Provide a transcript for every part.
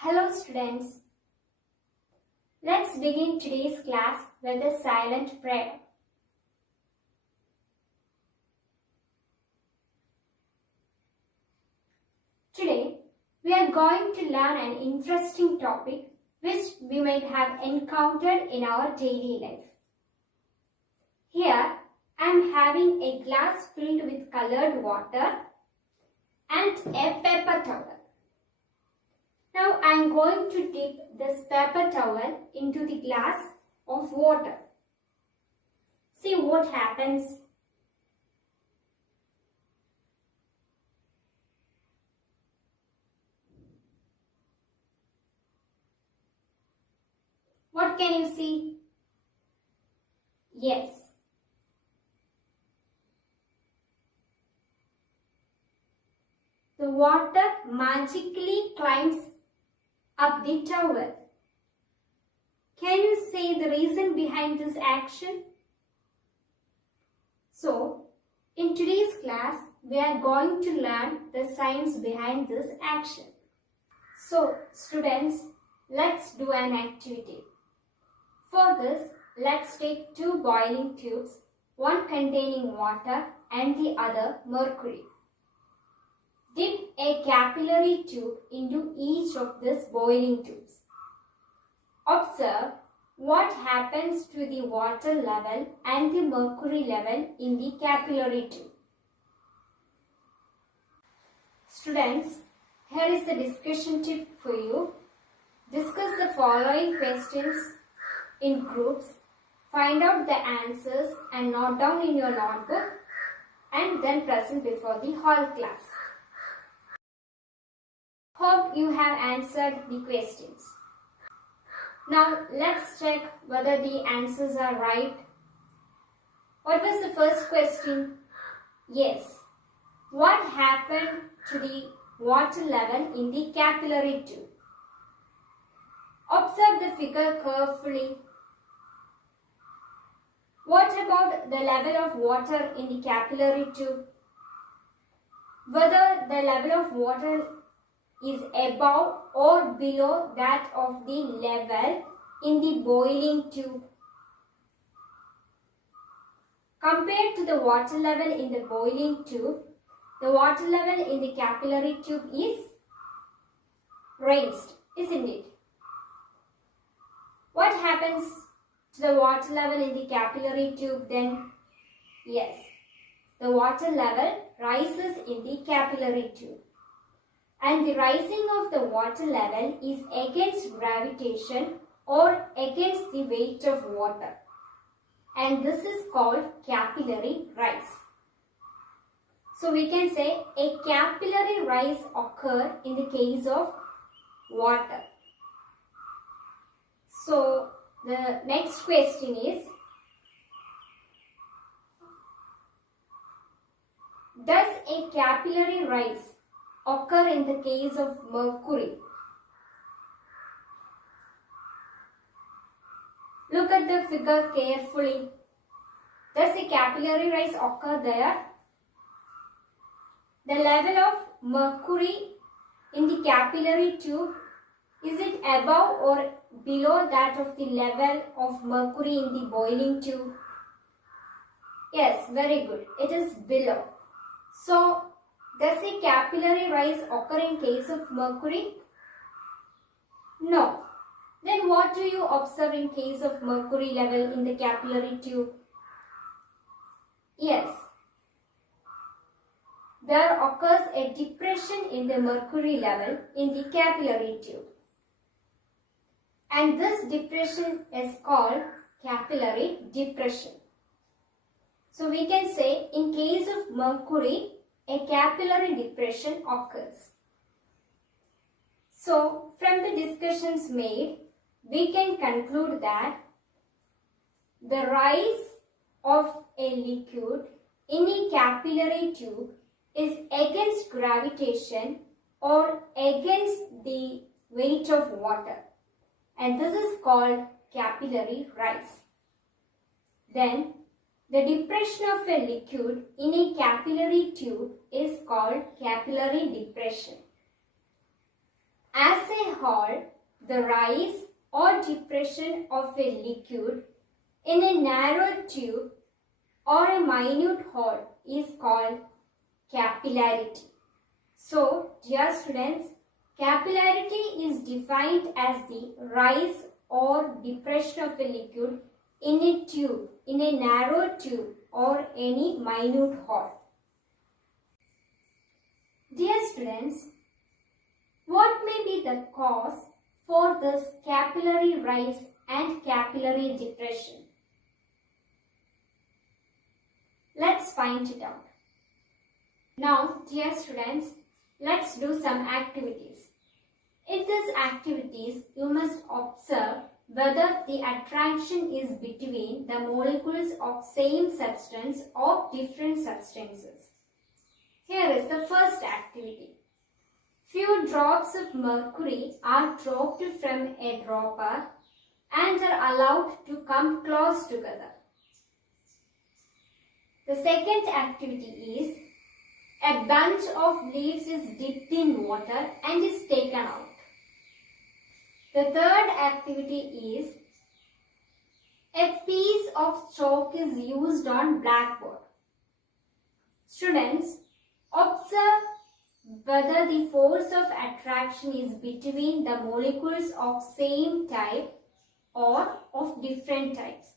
Hello students. Let's begin today's class with a silent prayer. Today we are going to learn an interesting topic which we might have encountered in our daily life. Here I am having a glass filled with colored water and a paper towel. Now I am going to dip this paper towel into the glass of water. See what happens. What can you see? Yes. The water magically climbs up the towel. Can you say the reason behind this action? So, in today's class, we are going to learn the science behind this action. So, students, let's do an activity. For this, let's take two boiling tubes, one containing water and the other mercury. Dip a capillary tube into each of these boiling tubes. Observe what happens to the water level and the mercury level in the capillary tube. Students, here is the discussion tip for you. Discuss the following questions in groups. Find out the answers and note down in your notebook and then present before the whole class. Hope you have answered the questions. Now let's check whether the answers are right. What was the first question? Yes. What happened to the water level in the capillary tube? Observe the figure carefully. What about the level of water in the capillary tube? Whether the level of water is above or below that of the level in the boiling tube. Compared to the water level in the boiling tube, the water level in the capillary tube is raised, isn't it? What happens to the water level in the capillary tube then? Yes, the water level rises in the capillary tube. And the rising of the water level is against gravitation or against the weight of water. And this is called capillary rise. So we can say a capillary rise occurs in the case of water. So the next question is, does a capillary rise occur in the case of mercury? Look at the figure carefully. Does a capillary rise occur there? The level of mercury in the capillary tube, is it above or below that of the level of mercury in the boiling tube? Yes, very good. It is below. So, does a capillary rise occur in case of mercury? No. Then what do you observe in case of mercury level in the capillary tube? Yes. There occurs a depression in the mercury level in the capillary tube. And this depression is called capillary depression. So we can say in case of mercury, a capillary depression occurs. So, from the discussions made, we can conclude that the rise of a liquid in a capillary tube is against gravitation or against the weight of water. And this is called capillary rise. Then, the depression of a liquid in a capillary tube is called capillary depression. As a whole, the rise or depression of a liquid in a narrow tube or a minute hole is called capillarity. So, dear students, capillarity is defined as the rise or depression of a liquid in a tube, in a narrow tube or any minute hole. Dear students, what may be the cause for this capillary rise and capillary depression? Let's find it out. Now, dear students, let's do some activities. In these activities, you must observe whether the attraction is between the molecules of same substance or different substances. Here is the first activity. Few drops of mercury are dropped from a dropper and are allowed to come close together. The second activity is a bunch of leaves is dipped in water and is taken out. The third activity is a piece of chalk is used on blackboard. Students, observe whether the force of attraction is between the molecules of same type or of different types.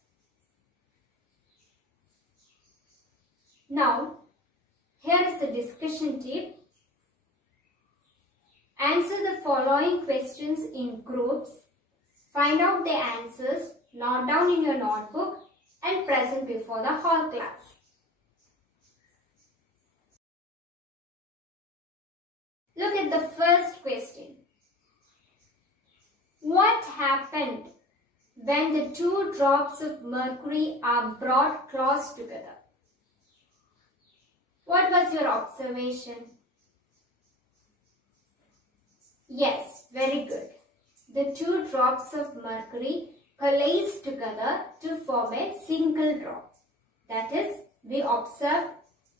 Now, here is the discussion tip. Answer the following questions in groups. Find out the answers, note down in your notebook and present before the whole class. Look at the first question. What happened when the two drops of mercury are brought close together? What was your observation? Yes, very good. The two drops of mercury coalesce together to form a single drop. That is, we observe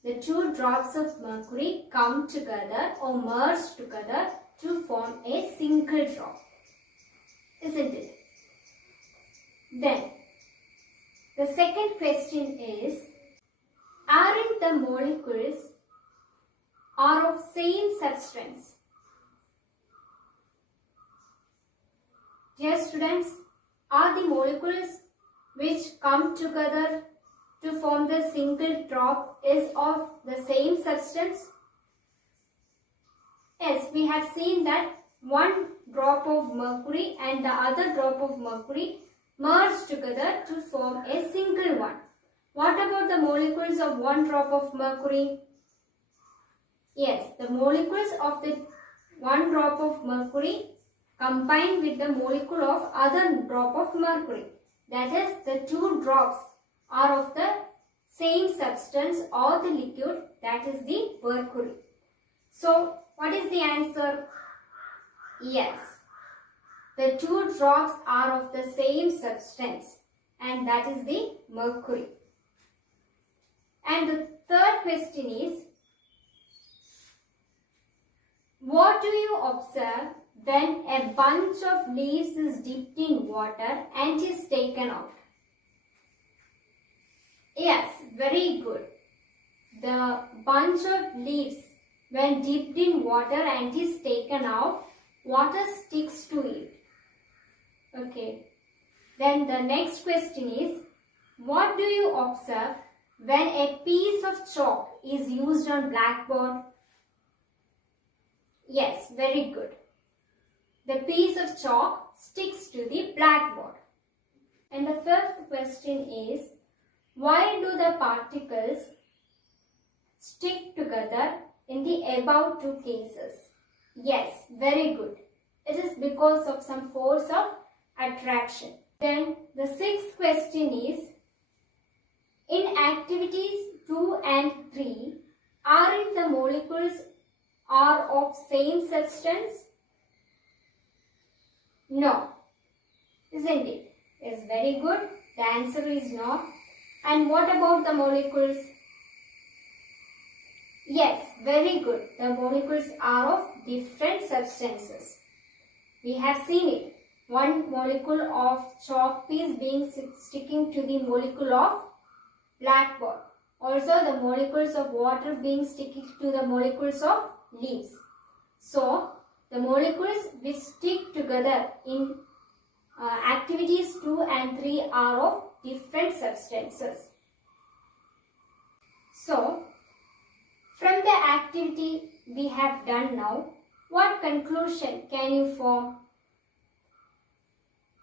the two drops of mercury come together or merge together to form a single drop. Isn't it? Then, the second question is, aren't the molecules are of same substance? Dear students, are the molecules which come together to form the single drop is of the same substance? Yes, we have seen that one drop of mercury and the other drop of mercury merge together to form a single one. What about the molecules of one drop of mercury? Yes, the molecules of the one drop of mercury combine with the molecule of other drop of mercury. That is, the two drops are of the same substance or the liquid, that is the mercury. So, what is the answer? Yes, the two drops are of the same substance and that is the mercury. And the third question is, what do you observe when a bunch of leaves is dipped in water and is taken out? Yes, very good. The bunch of leaves, when dipped in water and is taken out, water sticks to it. Okay. Then the next question is, what do you observe when a piece of chalk is used on blackboard? Yes, very good. The piece of chalk sticks to the blackboard. And the fifth question is, why do the particles stick together in the above two cases? Yes, very good. It is because of some force of attraction. Then the sixth question is, in activities 2 and 3, aren't the molecules are of same substance? No. Isn't it? Yes, very good. The answer is no. And what about the molecules? Yes, very good. The molecules are of different substances. We have seen it. One molecule of chalk piece being sticking to the molecule of blackboard. Also the molecules of water being sticking to the molecules of leaves. So the molecules which stick together in activities 2 and 3 are of different substances. So from the activity we have done now, what conclusion can you form?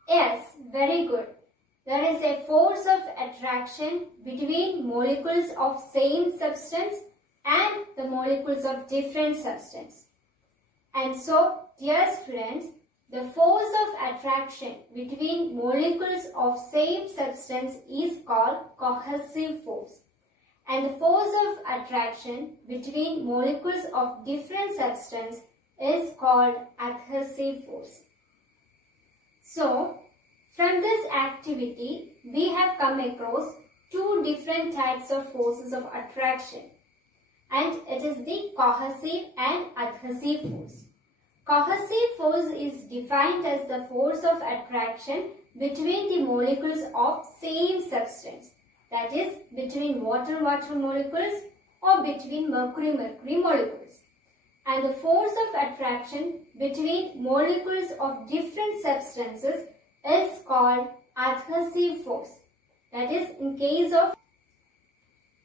Yes, very good. There is a force of attraction between molecules of same substance and the molecules of different substance. And so, dear students, the force of attraction between molecules of same substance is called cohesive force. And the force of attraction between molecules of different substance is called adhesive force. So, from this activity, we have come across two different types of forces of attraction. And it is the cohesive and adhesive force. Cohesive force is defined as the force of attraction between the molecules of same substance. That is, between water-water molecules or between mercury-mercury molecules. And the force of attraction between molecules of different substances is called adhesive force. That is, in case of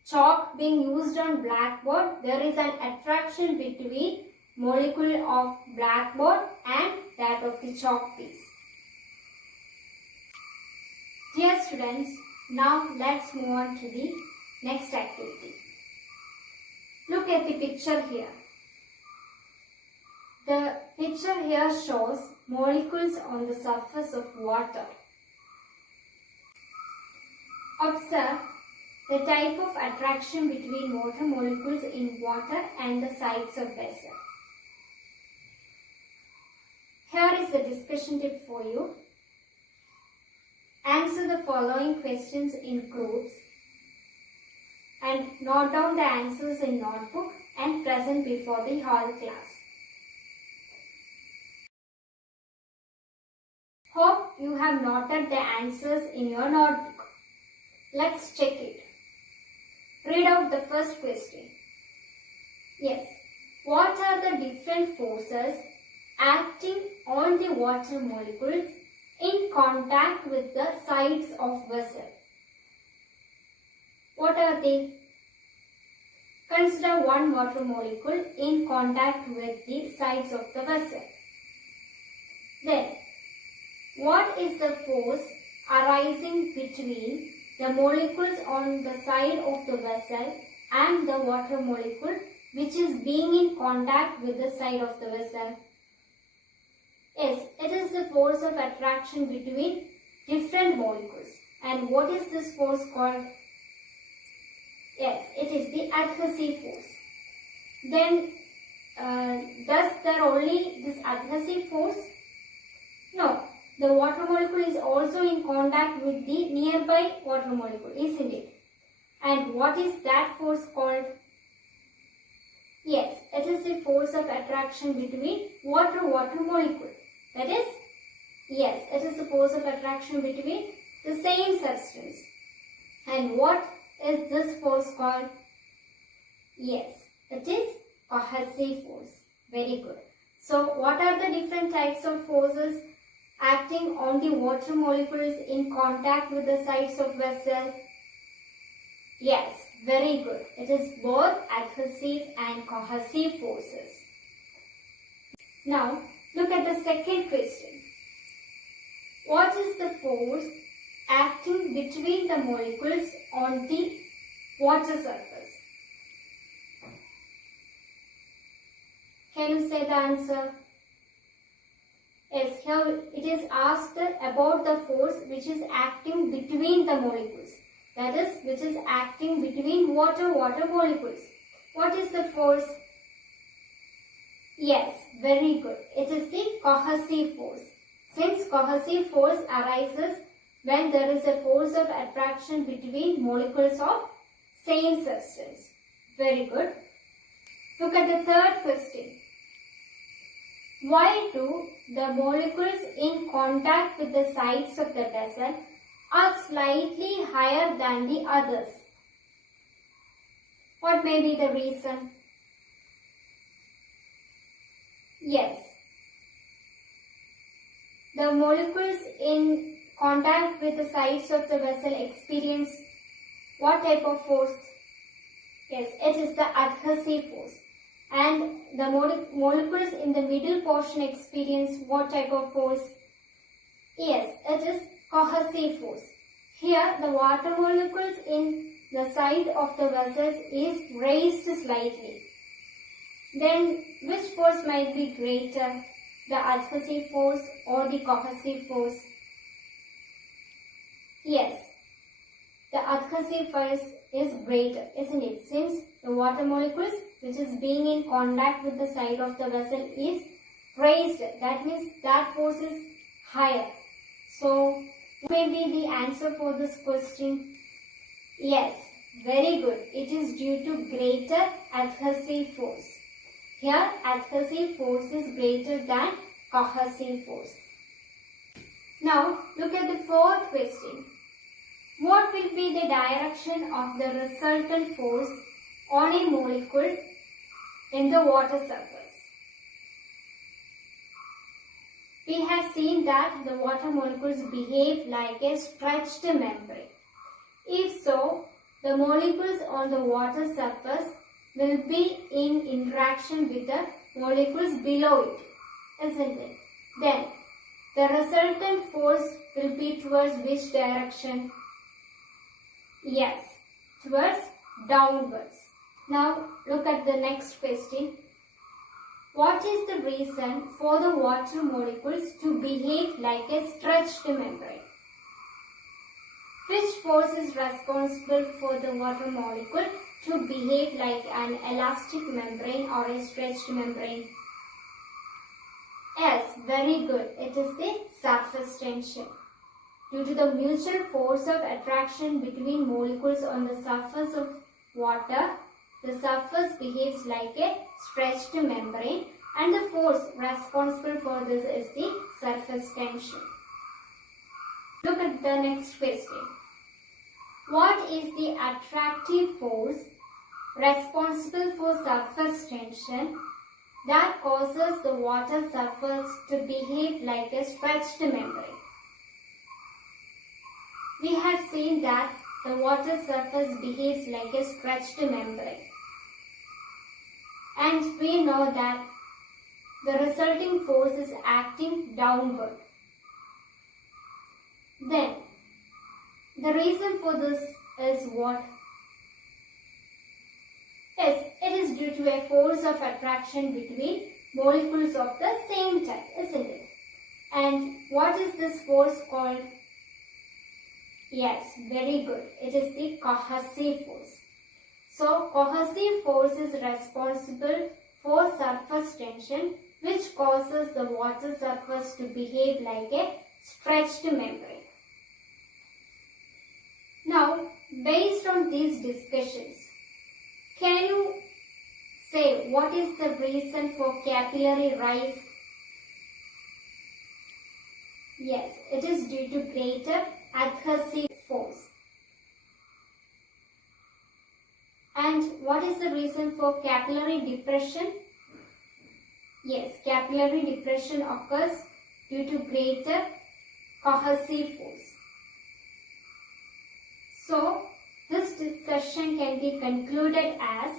chalk being used on blackboard, there is an attraction between molecule of blackboard and that of the chalk piece. Dear students, now let's move on to the next activity. Look at the picture here. The picture here shows molecules on the surface of water. Observe the type of attraction between water molecules in water and the sides of vessel. Here is the discussion tip for you. Answer the following questions in groups and note down the answers in notebook and present before the whole class. Hope you have noted the answers in your notebook. Let's check it. Read out the first question. Yes. What are the different forces acting on the water molecules in contact with the sides of vessel? What are they? Consider one water molecule in contact with the sides of the vessel. Then, what is the force arising between the molecules on the side of the vessel and the water molecule which is being in contact with the side of the vessel? Yes, it is the force of attraction between different molecules. And what is this force called? Yes, it is the adhesive force. Then, does there only this adhesive force? No. The water molecule is also in contact with the nearby water molecule, isn't it? And what is that force called? Yes, it is the force of attraction between water-water molecule. That is, yes, it is the force of attraction between the same substance. And what is this force called? Yes, it is cohesive force. Very good. So, what are the different types of forces acting on the water molecules in contact with the sides of vessel? Yes, very good. It is both adhesive and cohesive forces. Now, look at the second question. What is the force acting between the molecules on the water surface? Can you say the answer? Yes, here it is asked about the force which is acting between the molecules. That is, which is acting between water-water molecules. What is the force? Yes, very good. It is the cohesive force. Since cohesive force arises when there is a force of attraction between molecules of same substance. Very good. Look at the third question. Why do the molecules in contact with the sides of the vessel are slightly higher than the others? What may be the reason? Yes, the molecules in contact with the sides of the vessel experience what type of force? Yes, it is the adhesive force. And the molecules in the middle portion experience what type of force? Yes, it is cohesive force. Here, the water molecules in the side of the vessels is raised slightly. Then, which force might be greater? The adhesive force or the cohesive force? Yes, the adhesive force is greater, isn't it? Since the water molecules which is being in contact with the side of the vessel is raised, that means that force is higher. So, what may be the answer for this question? Yes, very good. It is due to greater adhesive force. Here, adhesive force is greater than cohesive force. Now, look at the fourth question. What will be the direction of the resultant force on a molecule in the water surface? We have seen that the water molecules behave like a stretched membrane. If so, the molecules on the water surface will be in interaction with the molecules below it, isn't it? Then, the resultant force will be towards which direction? Yes, towards downwards. Now, look at the next question. What is the reason for the water molecules to behave like a stretched membrane? Which force is responsible for the water molecule to behave like an elastic membrane or a stretched membrane? Yes, very good. It is the surface tension. Due to the mutual force of attraction between molecules on the surface of water, the surface behaves like a stretched membrane and the force responsible for this is the surface tension. Look at the next question. What is the attractive force responsible for surface tension that causes the water surface to behave like a stretched membrane? We have seen that the water surface behaves like a stretched membrane. And we know that the resulting force is acting downward. Then, the reason for this is what? Yes, it is due to a force of attraction between molecules of the same type, isn't it? And what is this force called? Yes, very good. It is the cohesive force. So, cohesive force is responsible for surface tension, which causes the water surface to behave like a stretched membrane. Now, based on these discussions, can you say what is the reason for capillary rise? Yes, it is due to greater adhesive force. And what is the reason for capillary depression? Yes, capillary depression occurs due to greater cohesive force. So, this discussion can be concluded as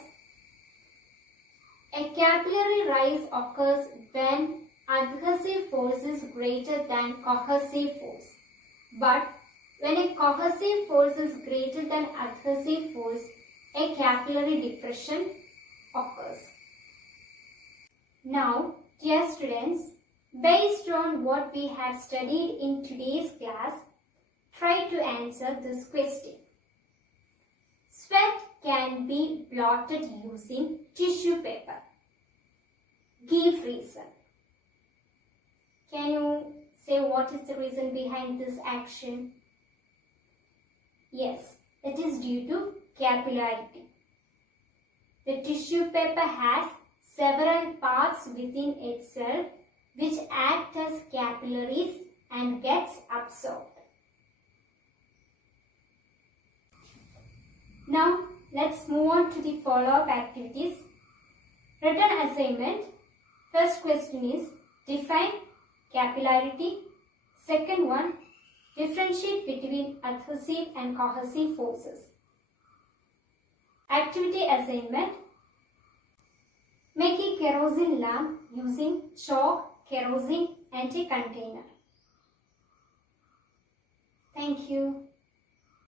a capillary rise occurs when adhesive force is greater than cohesive force. But when a cohesive force is greater than adhesive force, a capillary depression occurs. Now, dear students, based on what we have studied in today's class, try to answer this question. Sweat can be blotted using tissue paper. Give reason. Can you say what is the reason behind this action? Yes, it is due to capillarity. The tissue paper has several parts within itself which act as capillaries and gets absorbed. Now let's move on to the follow-up activities. Written assignment. First question is define capillarity. Second one, differentiate between adhesive and cohesive forces. Activity assignment. Make a kerosene lamp using chalk, kerosene and a container. Thank you.